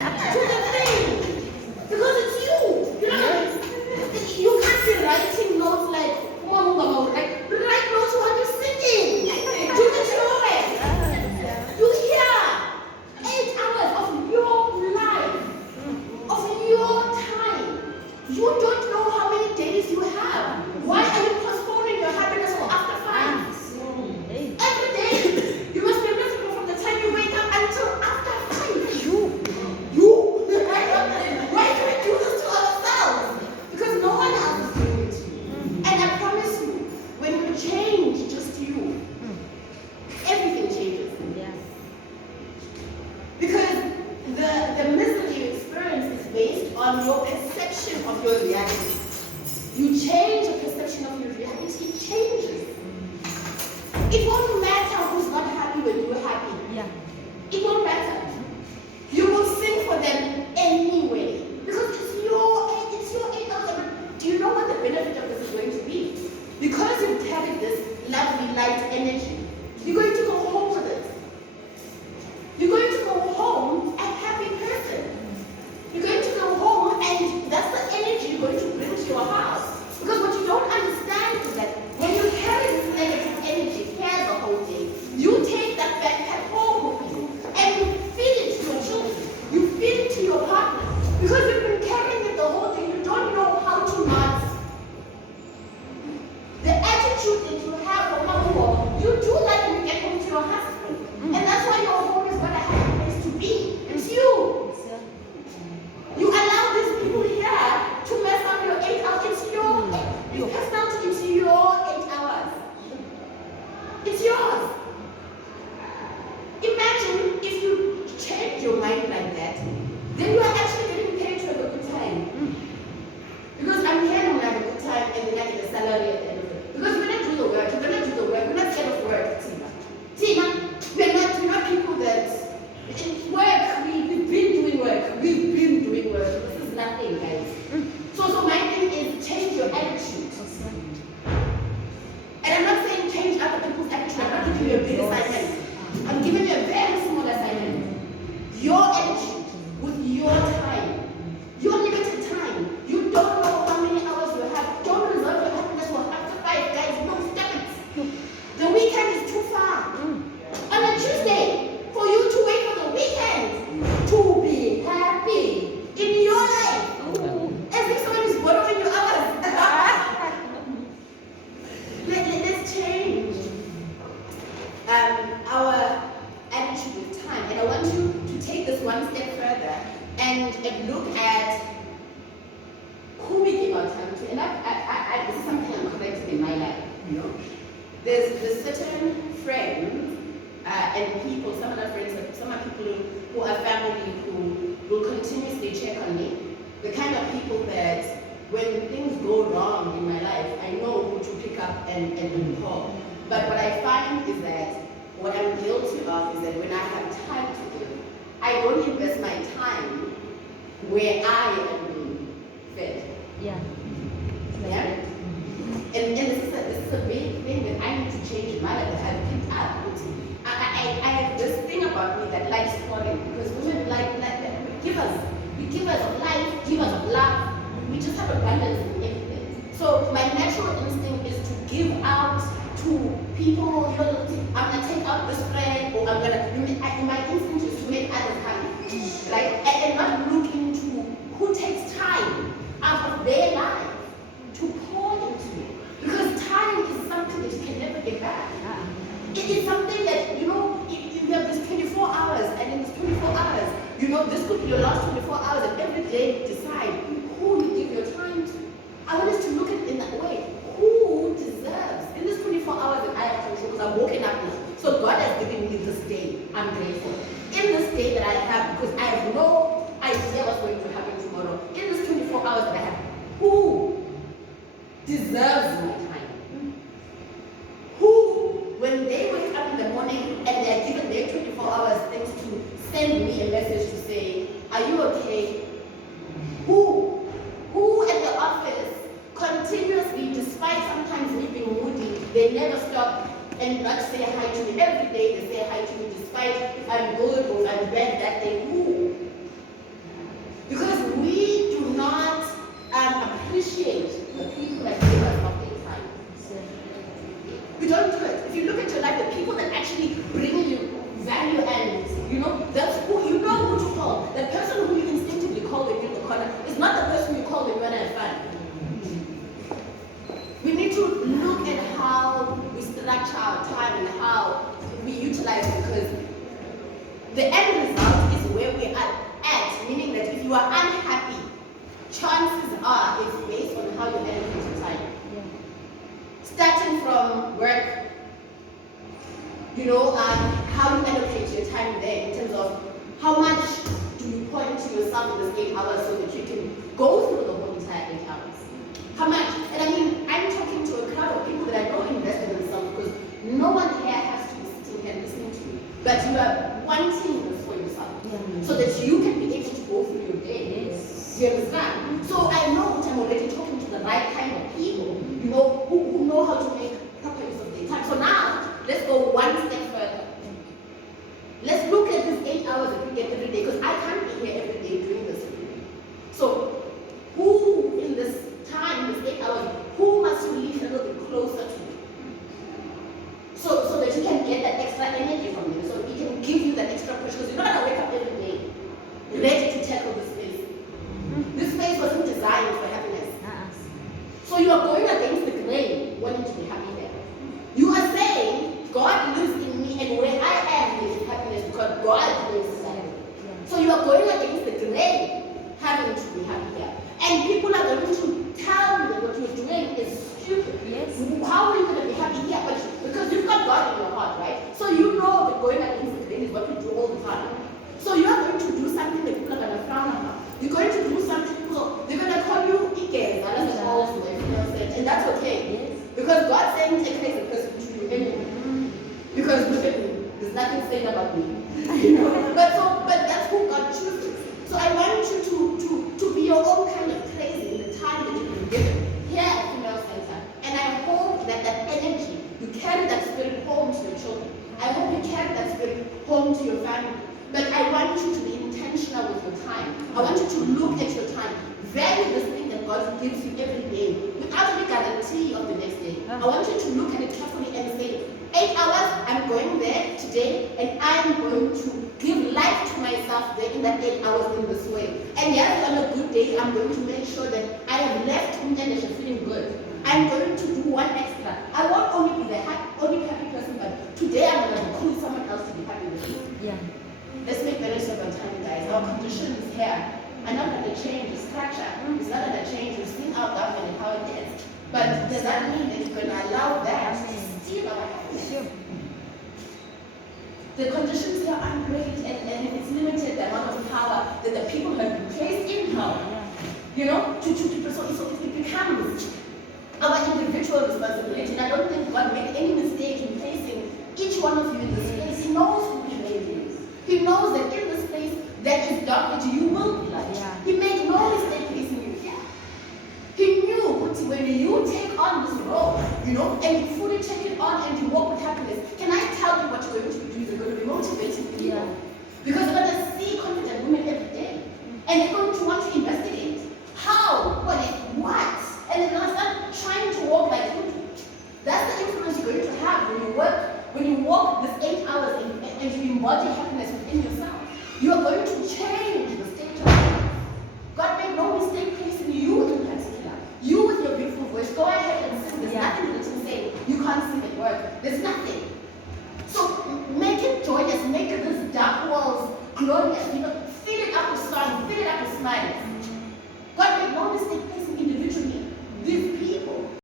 to the thing. Because it's you. You know, you can't be writing notes like, write notes while you're singing. Do the drawing. You hear 8 hours of your life, of your time. You don't know how many days you have. Why are you postponing your happiness for after 5? Every day, you must be miserable from the time you wake up until after 5. You. Why do we do this to ourselves? Because no one else is doing it. And I promise you, when you change just you, everything changes. Because the misery you experience is based on your perception of your reality. You change your perception of your reality, it changes. It won't matter who's not happy when you're happy. It won't matter. You will sing for them anyway. Because it's your 8 hours. Do you know what the benefit of this is going to be? Because you carry this lovely light energy, you're going to go home with it. You're going to go home a happy person. You're going to go home and that's the energy you're going to bring to your house. Because what you don't understand is that when you carry this negative energy here the whole day, you take that backpack home with you and you feed it to your children. You feed it to your partner. Because you've been carrying it the whole day, you don't know how to not. The attitude that you have for home, you do that when you get home to your husband. And that's why your home is what a happy place to be. It's you. You allow these people here to mess up your 8 hours. It's your personality, it's your 8 hours. It's yours. Imagine if you change your mind like that, then you are actually getting paid to have a good time. Because I'm here to have a good time and then I get a salary at the end of it. Because when I do the work, you're going to do the work. We're not scared of work, Tina. We're not people that in work, we've been doing work. We've been doing work. This is nothing, guys. So my thing is change your attitude. And I'm not saying change other people's attitude. I'm not giving you a big assignment. I'm giving you a very small assignment. Your attitude with your time, your limited time. You don't know how many hours you have. Don't reserve your happiness for after 5, guys. No, stop it. The weekend is too far. On a Tuesday, for you to wait for the weekend to be happy in your life. As if someone is borrowing your hours. Let's change our attitude with time. And I want you to take this one step further and look at who we give our time to. And this is something I'm correcting in my life, you know. There's certain friends and people, some other friends, some are people who are family who will continuously check on me. The kind of people that when things go wrong in my life, I know who to pick up and call. But what I find is that what I'm guilty of is that when I have time to give, I don't invest my time where I am being fed. Yeah? And this is a big thing that I need to change in my life that I've picked up. I have this thing about me that likes pouring because women like givers. We givers of life, givers of love. We just have abundance in everything. So my natural instinct is to give out to people. I'm gonna take out this friend, or I'm gonna. My instinct is to make others happy, right? And not look into who takes time out of their life to pour into me. Because time is something that you can never get back. It is something that, you have this 24 hours, and in this 24 hours, this could be your last 24 hours, and every day decide who you give your time to. I want us to look at it in that way. Who deserves, in this 24 hours that I have control, because I'm woken up now. So God has given me this day. I'm grateful. In this day that I have, because I have no idea what's going to happen tomorrow, in this 24 hours that I have, who deserves my time? Who, when they wake up in the morning and they're given their 24 hours things to send me a message to say, are you okay? Who at the office continuously, despite sometimes me being moody, they never stop and not say hi to me. Every day they say hi to me despite if I'm good or if I'm bad that day. Who? how you allocate your time. Yeah. Starting from work, how you allocate your time there in terms of how much do you pour into yourself in this 8 hours so that you can go through the whole entire 8 hours. How much? And I mean, I'm talking to a crowd of people that I know invest in themselves because no one here has to be sitting here listening to you. But you are wanting this for yourself. Yeah. So that you can be able to go through your day. Yes. Do you understand? So I know that I'm already talking to the right kind of people, who know how to make proper use of their time. So now, let's go one step further. Let's look at these 8 hours that we get every day, because I can't be here every day doing this every day. So, who in this time, this 8 hours, who must you live a little bit closer to? So that you can get that extra energy from them, so it can give you that extra push, because you're not going to wake up every day ready to tackle this space. This space wasn't designed for happiness. So you are going against the grain, wanting to be happy there. You are saying, God lives in me, and where I am is happiness because God lives inside me. So you are going against the grain, having to be happy here. And people are going to tell you that what you're doing is stupid. Yes. How are you going to be happy here? But because you've got God in your heart, right? So you know that going against the grain is what we do all the time. So you are going to do something that people are going to frown about. You're going to do something, so they're going to call you Ike, and that's okay. Yes. Because God sent a crazy person to you anyway. Because look at me, there's nothing said about me. But that's who God chooses. So I want you to be your own kind of crazy in the time that you've been given here at Female Center. And I hope that energy, you carry that spirit home to your children. I hope you carry that spirit home to your family. But I want you to be intentional with your time. I want you to look at your time. Value this thing that God gives you every day without any guarantee of the next day. I want you to look at it carefully and say, 8 hours, I'm going there today, and I'm going to give life to myself there in that 8 hours in this way. And yes, on a good day, I'm going to make sure that I have left Umtendesha feeling good. I'm going to do one extra. I won't only be the only happy person, but today I'm going to recruit someone else to be happy with me. Yeah. Let's make the rest of our time, guys. Our conditions here are not going to change the structure. It's not going to change. We've seen our government and how it is. But does that mean that you're going to allow that to steal our happiness? Sure. The conditions here aren't great, and it's limited the amount of power that the people have been placed in power. So it becomes our individual responsibility. And I don't think God made any mistake in placing each one of you in this place. He knows who He made you. He knows that in this place that is dark, that you will be light. Yeah. He made no mistake placing you here. He knew when you take on this role, and you fully take it on and you walk with happiness, can I tell you what you're going to be doing? You're going to be motivating people. Yeah. Because you're going to see confident women every day. And they're going to want to investigate. How? What? And they're going to start trying to walk like you do. That's the influence you're going to have when you walk this 8 hours and you embody happiness within yourself. You are going to change the state of life. God made no mistake placing you in particular. You with your beautiful voice, go ahead and sing. There's nothing that you say you can't sing at work. There's nothing. So make it joyous, make these dark walls glorious. Fill it up with song, fill it up with smiles.